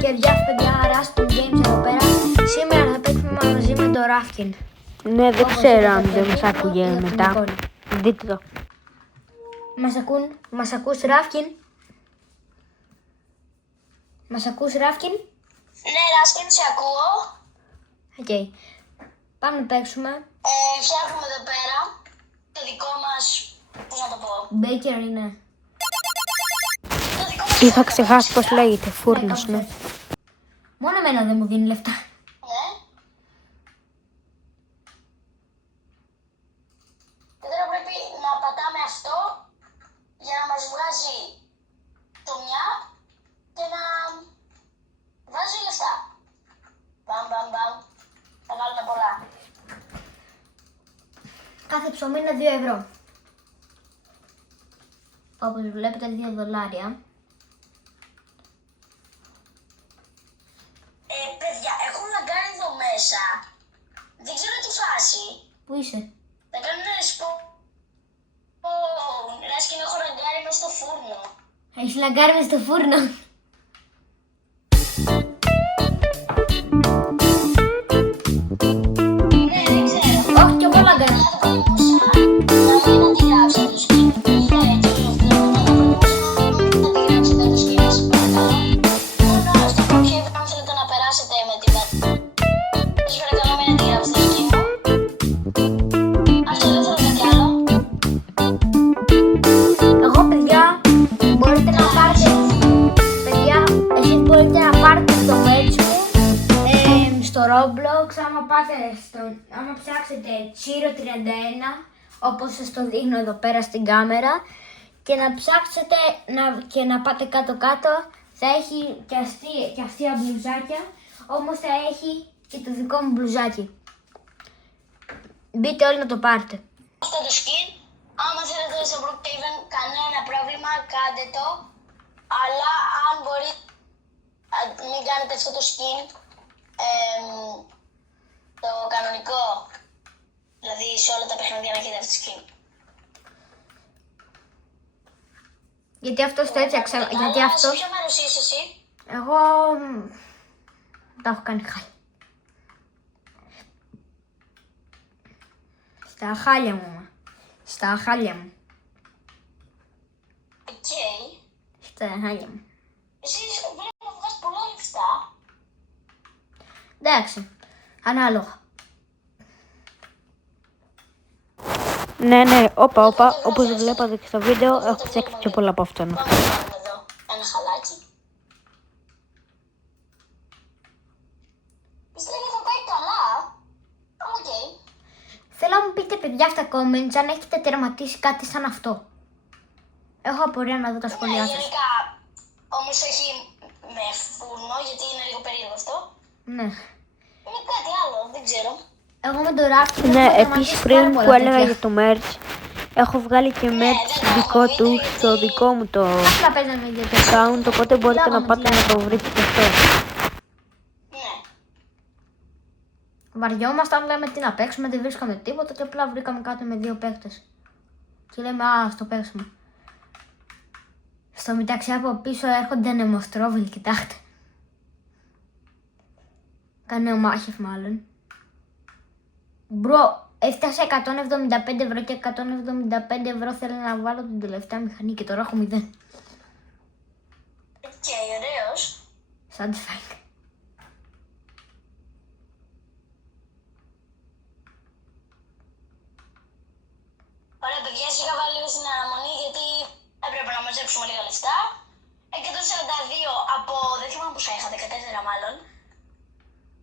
Και γεια σας παιδιά, Rust Games εδώ πέρα. Σήμερα θα παίξουμε μαζί με το Ράφκιν. Ναι, δεν ξέρω αν δεν μας άκουγε μετά. Δείτε το. Μας ακούς Ράφκιν? Μας ακούς Ράφκιν? Ναι, Ράφκιν, σε ακούω. Οκ. Πάμε να παίξουμε. Φτιάχνουμε εδώ πέρα το δικό μας, πώς να το πω. Baker είναι. Το δικό μας Είχα ξεχάσει πώς λέγεται, φούρνος, ναι. Μόνο εμένα δεν μου δίνει λεφτά. Ναι. Και τώρα πρέπει να πατάμε αυτό για να μας βγάζει το μια και να βάζει λεφτά. Μπαμ, μπαμ, μπαμ. Θα βάλουμε πολλά. Κάθε ψωμί είναι 2 ευρώ. Όπως βλέπετε 2 δολάρια. Παιδιά, έχουν λαγκάρει εδώ μέσα. Δεν ξέρω τι φάση. Πού είσαι? Θα κάνουν σπο... Ράφκιν, έχω λαγκάρει μέσα στο φούρνο. Έχεις λαγκάρει μες στο φούρνο. Ναι, δεν ξέρω. Όχι, κι εγώ λαγκάρω. Να μην αντιγράψετε το σκύλο. Είναι έτσι όλο αυτό. Να αντιγράψετε το σκύλο, σας παρακαλώ. Μόνο αυτό που πιέτε αν θέλετε να περάσετε με την σας παρακαλώ μην αντιγράψετε το σκύλο. Αυτό δεν θέλω κάτι άλλο. Εγώ παιδιά, μπορείτε να πάρετε. Παιδιά, εσείς μπορείτε να πάρετε το merch μου στο Roblox. Άμα ψάξετε Chiro31, όπως σας το δείχνω εδώ πέρα στην κάμερα, και να ψάξετε και να πάτε κάτω-κάτω, θα έχει και αστεία μπλουζάκια, όμως θα έχει και το δικό μου μπλουζάκι. Μπείτε όλοι να το πάρετε. Αυτό το skin, άμα θέλετε στο Brookhaven κανένα πρόβλημα, κάντε το. Αλλά αν μπορείτε, μην κάνετε αυτό το skin, το κανονικό. Δηλαδή σε όλα τα παιχνίδια να έχετε αυτό το skin. Γιατί αυτός το έτσαξα, γιατί Αλλά αυτός... σε ποιο μέρος είσαι εσύ? Εγώ τα έχω κάνει χάλια. Στα χάλια μου. Στα χάλια μου. Οκ. Στα χάλια μου. Εσύ πρέπει να βγάζεις πολλά λεφτά. Εντάξει. Ανάλογα. Ναι, όπα, όπως βλέπατε και στο βίντεο, έχω φτιάξει πιο πολλά από αυτόν. Πάμε να κάνουμε εδώ ένα χαλάκι. Πιστεύω θα πάει καλά. Οκ. Θέλω να μου πείτε παιδιά στα comments αν έχετε τερματίσει κάτι σαν αυτό. Έχω απορία να δω τα σχόλιά σας. Γενικά, όμως όχι με φούρνο, γιατί είναι λίγο περίεργο αυτό. Ναι. Είναι κάτι άλλο, δεν ξέρω. Εγώ με το Ράφκιν Ναι, έχω επίσης τερματίσει πριν πάρα που πολλά έλεγα τέτοια. για το merch, έχω βγάλει και merch δεν το δικό έχω δει, του γιατί- στο δικό μου το Απλά παίζαμε για το account, οπότε μπορείτε να πάτε να το βρείτε και αυτό. Ναι. Βαριόμασταν, λέμε τι να παίξουμε, δεν βρίσκαμε τίποτα και απλά βρήκαμε κάτω με 2 παίκτες. Και λέμε α, στο παίξουμε. Στο μεταξύ από πίσω έρχονται νεμοστρόβιλ, κοιτάξτε. Κάνε ο μάχεφ μάλλον. Μπρο, έφτασε 175 ευρώ και 175 ευρώ θέλω να βάλω την τελευταία μηχανή και τώρα έχω 0. Οκ, ωραίος. Satisfying. Ωραία, παιδιά, σας είχα βάλει λίγο στην αναμονή γιατί έπρεπε να μαζέψουμε λίγα λεφτά. 142 από, δεν θυμάμαι πόσα είχα, 14 μάλλον.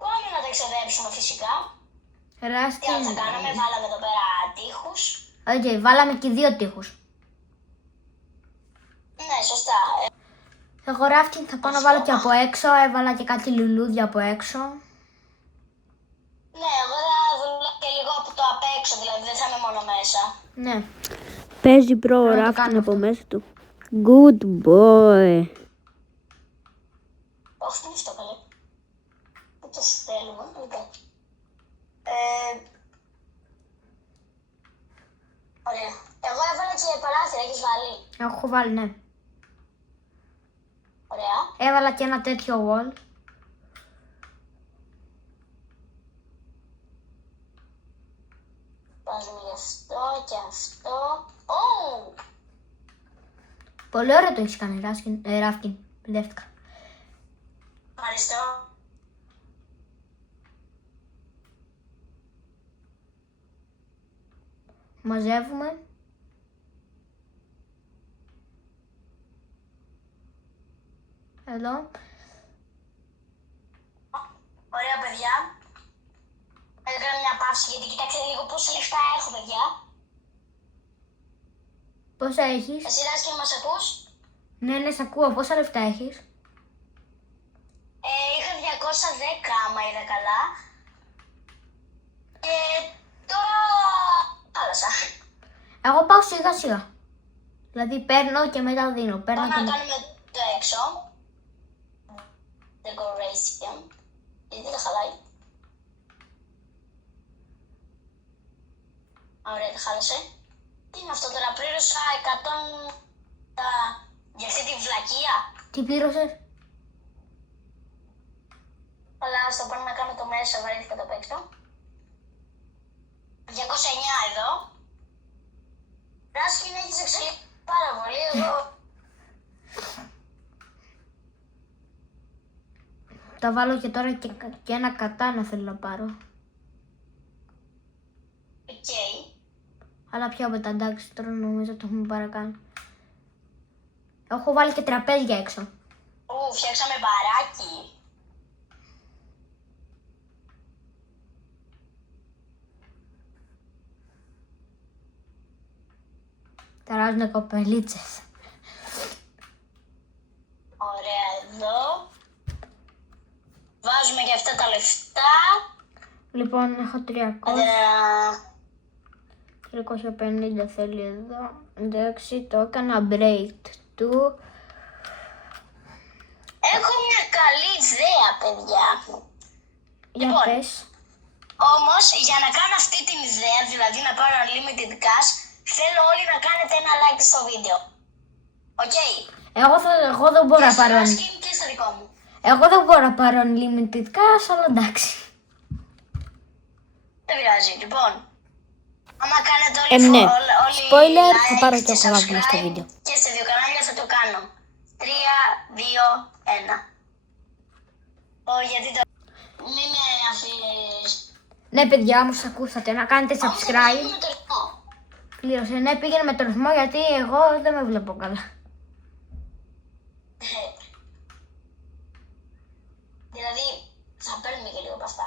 Πάμε να τα εξοδέψουμε φυσικά. Τι άλλο θα κάναμε, βάλαμε εδώ πέρα τείχους. Οκ, βάλαμε και 2 τείχους. Ναι, σωστά. Εγώ Ράφκιν θα πάω να βάλω και από έξω, έβαλα και κάτι λουλούδια από έξω. Ναι, εγώ θα δουλεύω και λίγο από το απ' έξω, δηλαδή δεν θα είμαι μόνο μέσα. Ναι. Παίζει μπρο ο το Ράφκιν κάνω από αυτό. μέσα του. Good boy. Όχι, τι είναι αυτό, καλέ. Δεν το στέλνουμε, λοιπόν. Ωραία. Εγώ έβαλα και παράθυρα, έχεις βάλει. Έχω βάλει, ναι. Ωραία. Έβαλα και ένα τέτοιο wall. Βάζουμε γι' αυτό και αυτό. Ω! Πολύ ωραίο το έχεις κάνει, Ράφκιν. Μπερδεύτηκα. Ευχαριστώ. Μαζεύουμε. Εδώ. Ωραία, παιδιά. Έκανα μια παύση γιατί κοιτάξτε λίγο πόσα λεφτά έχω, παιδιά. Πόσα έχεις? Εσύ, Ράσκιν, μας ακούς? Ναι, σ' ακούω. Πόσα λεφτά έχεις? Είχα 210 άμα είδα καλά. Τώρα χάλασα. Εγώ πάω σιγά σιγά. Δηλαδή παίρνω και μετά δίνω. Παίρνω Πάμε και να μετά. κάνουμε το έξω. Decoration. Γιατί δεν χαλάει. Ωραία, δεν χάλασε. Τι είναι αυτό τώρα, πλήρωσα 100 για αυτή τη βλακεία. Τι πλήρωσες? Αλλά ας το πάμε να κάνουμε το μέσα, βαρύθηκα το απ' έξω. 209 εδώ. Ράσκιν, έχεις εξελιχθεί πάρα πολύ, εγώ. Τα βάλω και τώρα και ένα κατάνα θέλω να πάρω. Οκ. Αλλά πια από τα εντάξει, τώρα νομίζω το έχουμε παρακάνει. Έχω βάλει και τραπέζια έξω. Φτιάξαμε μπαράκι. Ταράζουνε κοπελίτσες. Ωραία, εδώ. Βάζουμε και αυτά τα λεφτά. Λοιπόν, έχω 350 Ε, θέλει εδώ. Εντάξει, το έκανα break του. Έχω μια καλή ιδέα, παιδιά. Για Λοιπόν. πες. Όμως, για να κάνω αυτή την ιδέα, δηλαδή να πάρω unlimited cash, θέλω όλοι να κάνετε ένα like στο βίντεο. Οκ. Εγώ δεν μπορώ να πάρω. Και στο δικό μου. Εγώ δεν μπορώ να πάρω unlimited cash, αλλά εντάξει. Δεν πειράζει. Λοιπόν, άμα κάνετε όλοι, Ναι. όλοι Spoiler, like θα πάρω και και εγώ like στο subscribe βίντεο. Και σε δύο κανάλια θα το κάνω. 3, 2, 1. Γιατί το... Μην με αφήσεις. Ναι, παιδιά μου, σας ακούσατε. Να κάνετε subscribe. Με το ρυθμό. Πλήρωσε. Ναι, πήγαινε με το ρυθμό γιατί εγώ δεν με βλέπω καλά. Δηλαδή, θα παίρνουμε και λίγο από αυτά.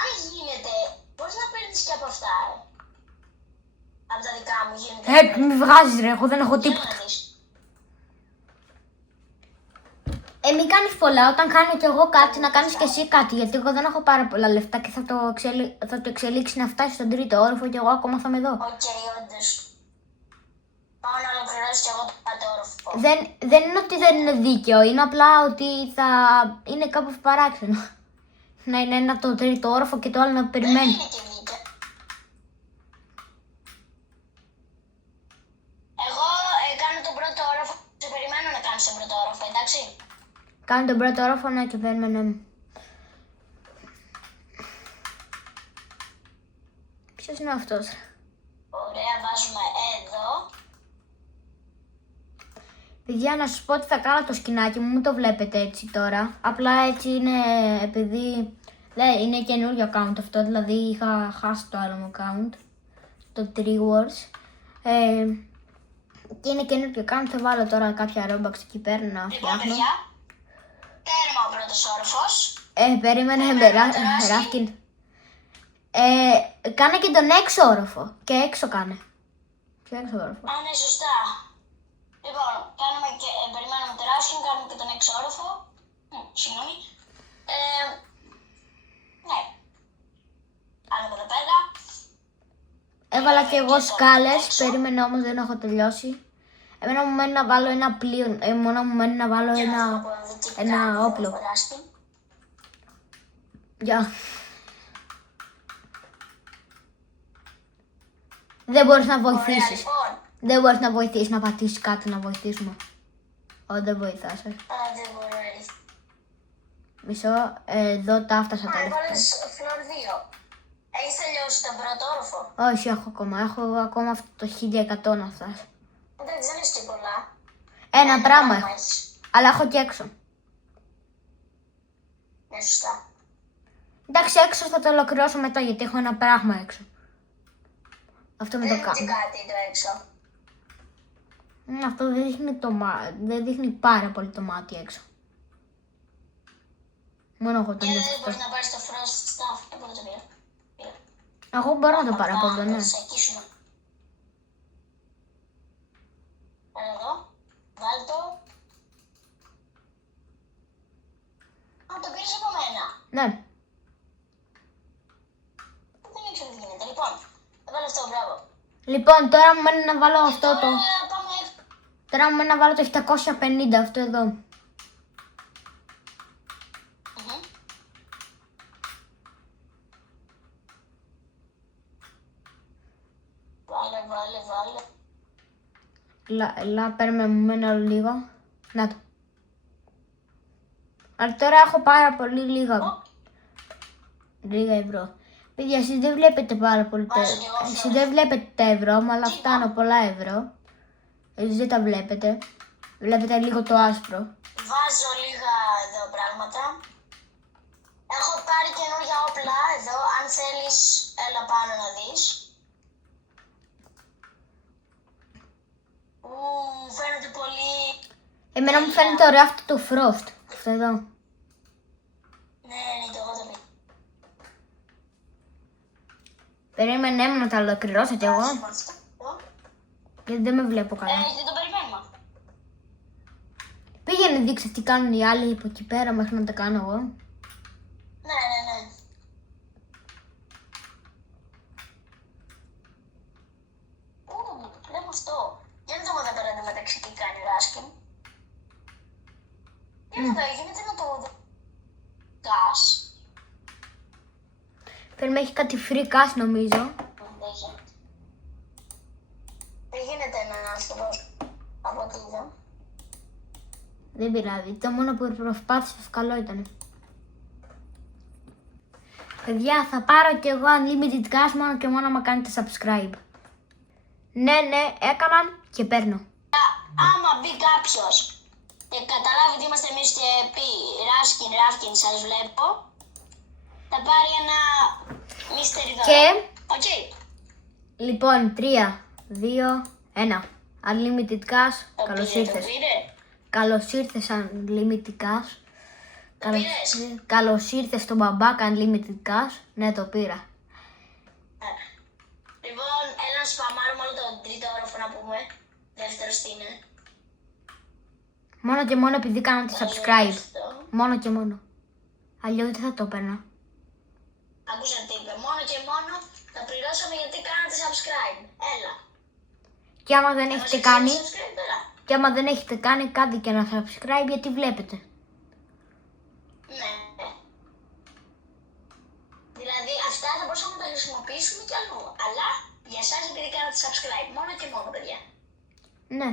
Αν γίνεται, πώς να παίρνεις και από αυτά, Από τα δικά μου γίνεται. Μη βγάζεις ρε, εγώ δεν έχω Για τίποτα. να δεις. Μην κάνεις πολλά. Όταν κάνω κι εγώ κάτι, να κάνεις κι εσύ κάτι. Γιατί εγώ δεν έχω πάρα πολλά λεφτά και θα το εξελίξει να φτάσει στον τρίτο όροφο και εγώ ακόμα θα είμαι εδώ. Οκ, όντως. Πάω να ολοκληρώσω κι εγώ το πάτο όροφο. Δεν είναι ότι δεν είναι δίκαιο. Είναι απλά ότι θα είναι κάπως παράξενο. Να είναι ένα το τρίτο όροφο και το άλλο να Δεν περιμένει. είναι και δίκαιο. Εγώ κάνω τον πρώτο όροφο. Σε περιμένω να κάνεις τον πρώτο όροφο, εντάξει. Κάνω τον πρώτο όροφο, ναι, και περιμένω. Ποιος είναι αυτός? Ωραία, βάζουμε εδώ. Παιδιά, να σας πω ότι θα κάνω το σκηνάκι μου, μην το βλέπετε έτσι τώρα. Απλά έτσι είναι επειδή είναι καινούριο account αυτό, δηλαδή είχα χάσει το άλλο μου account, το Tree Wars. Και είναι καινούριο account, θα βάλω τώρα κάποια Robux εκεί πέρα να Λοιπόν, φτιάχνω. παιδιά, τέρμα ο πρώτος όροφος. Περίμενε, Ράφκιν. Κάνε και τον έξω όροφο. Και έξω κάνε. Και έξω όροφο. Α, ναι, σωστά. Λοιπόν, περιμένουμε το Ράσκιν, κάνουμε και τον έξω όροφο. Συγγνώμη. Ναι. Κάνουμε εδώ πέρα. Έβαλα και εγώ σκάλες, περίμενα όμως δεν έχω τελειώσει. Εμένα μου μένει να βάλω ένα πλοίο, μόνο μου μένει να βάλω ένα όπλο. Γεια. Δεν μπορείς να βοηθήσεις. Λοιπόν, Δεν μπορείς να βοηθήσεις, να πατήσεις κάτι να βοηθήσουμε. Δεν βοηθάς. Δεν μπορώ, αλήθεια. Μισό, εδώ τα έφτασα τα λεφτά. Έβαλες φλόρ 2. Έχεις τελειώσει τον πρώτο όροφο? Όχι, έχω ακόμα. Έχω ακόμα αυτό το 1100 να φτάσω. Εντάξει, δεν έχεις και πολλά. Ένα πράγμα έχω. έχεις. Αλλά έχω και έξω. Ναι, σωστά. Εντάξει, έξω θα το ολοκληρώσω μετά γιατί έχω ένα πράγμα έξω. Αυτό με Δεν το είναι και κάνω. κάτι το έξω. Αυτό δεν δείχνει, δεν δείχνει πάρα πολύ το μάτι έξω. Μόνο εγώ το Και νιώθω δεν αυτό. μπορείς να πάρεις το frost stuff. Εγώ δεν το πήρα. Εγώ μπορώ να το πάρω από εδώ, ναι. Θα σακίσουμε. Έλα εδώ. Βάλ' το. Το πήρες από μένα. Ναι. Δεν ήξερα τι γίνεται. Λοιπόν, θα βάλω αυτό, μπράβο. Λοιπόν, τώρα μου μένει να βάλω αυτό το... Πάμε. Τώρα μου μένει να βάλω το 750, αυτό εδώ. Μμμ. Βάλε. Ελά, παίρνουμε, μου μένει άλλο λίγο. Να το. Αλλά τώρα έχω πάρα πολύ λίγα ευρώ. Παιδιά, εσείς δεν βλέπετε πάρα πολύ τα... Βάζω κι εγώ Εσείς δεν βλέπετε τα ευρώ, μου, αλλά φτάνω πολλά ευρώ. Εσείς δεν τα βλέπετε. Βλέπετε λίγο το άσπρο. Βάζω λίγα εδώ πράγματα. Έχω πάρει καινούργια όπλα εδώ. Αν θέλεις, έλα πάνω να δεις. Μου φαίνεται πολύ... Εμένα μου φαίνεται ωραίο αυτό το frost. Αυτό εδώ. Ναι, το εγώ το πήρα. Περίμενε μου να τα ολοκληρώσω κι εγώ. Γιατί δεν με βλέπω καλά. Δεν το περιμένουμε. Πήγαινε δείξε τι κάνουν οι άλλοι από εκεί πέρα μέχρι να τα κάνω εγώ. Ναι. Βλέπω αυτό. Για να δούμε εδώ πέρα μεταξύ τι κάνει Ράσκιν. Γίνεται να το gas. Πρέπει να έχει κάτι free cash νομίζω. Δεν γίνεται να άνθρωπος από ό,τι είδα. Δεν πειράζει. Το μόνο που προσπάθησα καλό ήταν. Παιδιά, θα πάρω κι εγώ unlimited cash μόνο και μόνο άμα κάνετε subscribe. Ναι, έκαναν και παίρνω. Άμα μπει κάποιος και καταλάβει ότι είμαστε εμείς και πει Ράφκιν, σας βλέπω, θα πάρει ένα mystery δώρο. Και, Οκ. λοιπόν, 3, 2, 1. Unlimited cash. Καλώς ήρθες. Καλώς ήρθες unlimited cash. Καλώς ήρθες στον μπαμπάκα unlimited cash. Ναι, το πήρα. Λοιπόν, έλα να σπαμάρουμε όλο το τρίτο όροφο να πούμε. Δεύτερος τι είναι. Μόνο και μόνο επειδή κάνατε subscribe. Αυτό. Μόνο και μόνο. Αλλιώς δεν θα το έπαιρνα. Άκουσα τι είπε. Μόνο και μόνο θα πληρώσαμε γιατί κάνατε subscribe. Έλα. Και άμα δεν έχετε κάνει, Subscribe τώρα. και άμα δεν έχετε κάνει κάτι και ένα subscribe, γιατί βλέπετε. Ναι. Δηλαδή αυτά θα μπορούσαμε να τα χρησιμοποιήσουμε κι αλλού. Αλλά για εσάς επειδή κάνατε subscribe. Μόνο και μόνο, παιδιά. Ναι.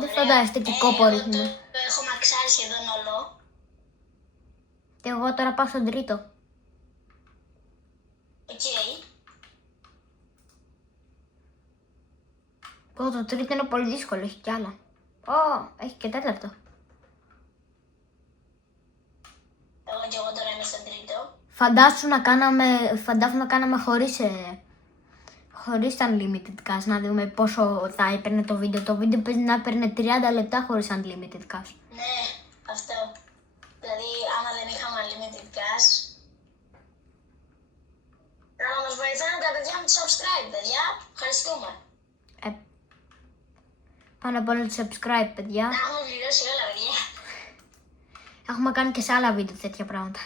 Δεν φαντάζεστε τι κόπο Εγώ ρίχνουμε. το έχω μαξάρει σχεδόν όλο. Και εγώ τώρα πάω στον τρίτο. Οκ. Το τρίτο είναι πολύ δύσκολο, έχει κι άλλα. Έχει και τέταρτο. Εγώ τώρα είμαι στον τρίτο. Φαντάσου να κάναμε χωρίς unlimited cash, να δούμε πόσο θα έπαιρνε το βίντεο. Το βίντεο παίζει να έπαιρνε 30 λεπτά χωρίς unlimited cash. Ναι, αυτό. Δηλαδή, άμα δεν είχαμε unlimited cash, να μας βοηθάνε τα παιδιά με το subscribe, παιδιά. Ευχαριστούμε. Πάνω απ' όλα το subscribe, παιδιά. Να έχουμε πληρώσει όλα, παιδιά. Έχουμε κάνει και σε άλλα βίντεο τέτοια πράγματα.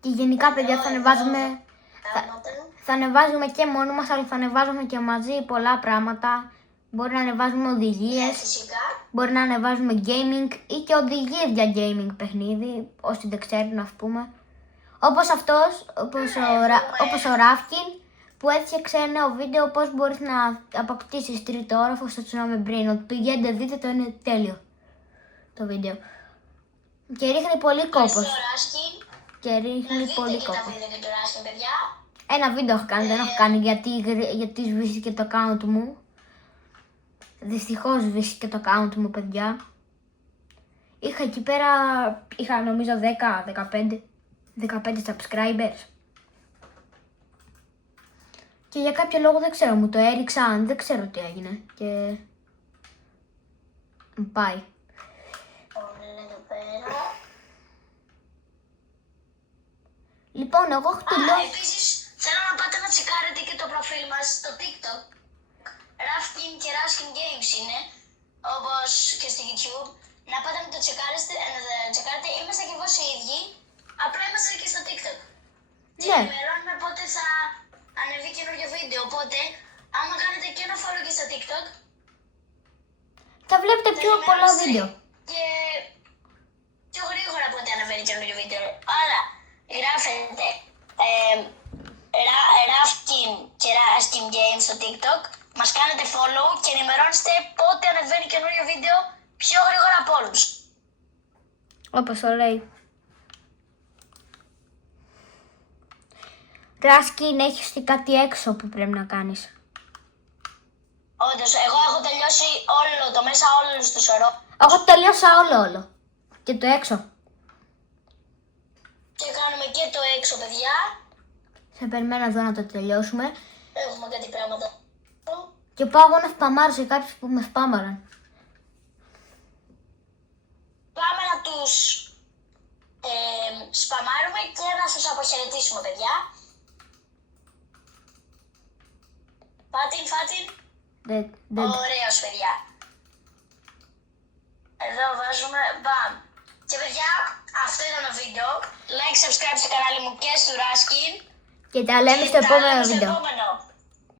Και γενικά, παιδιά, θα ανεβάζουμε και μόνοι μας, αλλά θα ανεβάζουμε και μαζί πολλά πράγματα. Μπορεί να ανεβάζουμε οδηγίες, Φυσικά. μπορεί να ανεβάζουμε gaming ή και οδηγίες για gaming παιχνίδι, όσοι δεν ξέρουν, ας πούμε. Όπως αυτός, όπως ο Ράφκιν, που έφτιαξε ένα βίντεο πώς μπορείς να αποκτήσεις τρίτο όροφο στο Tsunami Brain. Πηγαίνετε δείτε το, είναι τέλειο το βίντεο. Και ρίχνει πολύ κόπος. Ευχαριστώ, Ράσκιν. Και Να ρίχνει δείτε πολύ και τα κόπος. βίντεο του Ράσκιν, παιδιά. Ένα βίντεο έχω κάνει, δεν έχω κάνει γιατί σβήστηκε το account μου. Δυστυχώς σβήστηκε το account μου, παιδιά. Είχα εκεί πέρα, είχα νομίζω 15 subscribers. Και για κάποιο λόγο δεν ξέρω, μου το έριξαν, δεν ξέρω τι έγινε. Και μου πάει. Ωραία, εδώ πέρα. Λοιπόν, εγώ έχω τελειώσει. Επίσης, θέλω να πάτε να τσεκάρετε και το προφίλ μας στο TikTok. Rafkin και Raskin Games είναι, όπως και στο YouTube. Να πάτε να το τσεκάρετε. Είμαστε και εγώ οι ίδιοι, απλά είμαστε και στο TikTok. Και Ναι. ενημερώνουμε πότε θα ανεβεί καινούριο βίντεο. Οπότε, άμα κάνετε και ένα follow και στο TikTok, Θα βλέπετε πιο πολλά βίντεο. και πιο γρήγορα πότε ανεβαίνει καινούριο βίντεο. Άρα, γράφετε Rafkin και Raskin Games στο TikTok, μας κάνετε follow και ενημερώνεστε πότε ανεβαίνει καινούριο βίντεο πιο γρήγορα από όλους. Όπως το λέει. Ράσκιν, έχεις και κάτι έξω που πρέπει να κάνεις. Όντως, εγώ έχω τελειώσει όλο το μέσα, όλους τους ορό. Εγώ τελειώσα όλο. Και το έξω. Και κάνουμε και το έξω, παιδιά. Σε περιμένω εδώ να το τελειώσουμε. Έχουμε κάτι πράγματα. Και πάω εγώ να σπαμάρω σε κάποιους που με σπάμαραν. Πάμε να τους σπαμάρουμε και να σας αποχαιρετήσουμε, παιδιά. Φάτιν. Ωραίος, παιδιά. Εδώ βάζουμε μπαμ. Και παιδιά, αυτό ήταν το βίντεο. Like, subscribe στο κανάλι μου και στο Raskin. Και τα λέμε στο επόμενο βίντεο. επόμενο.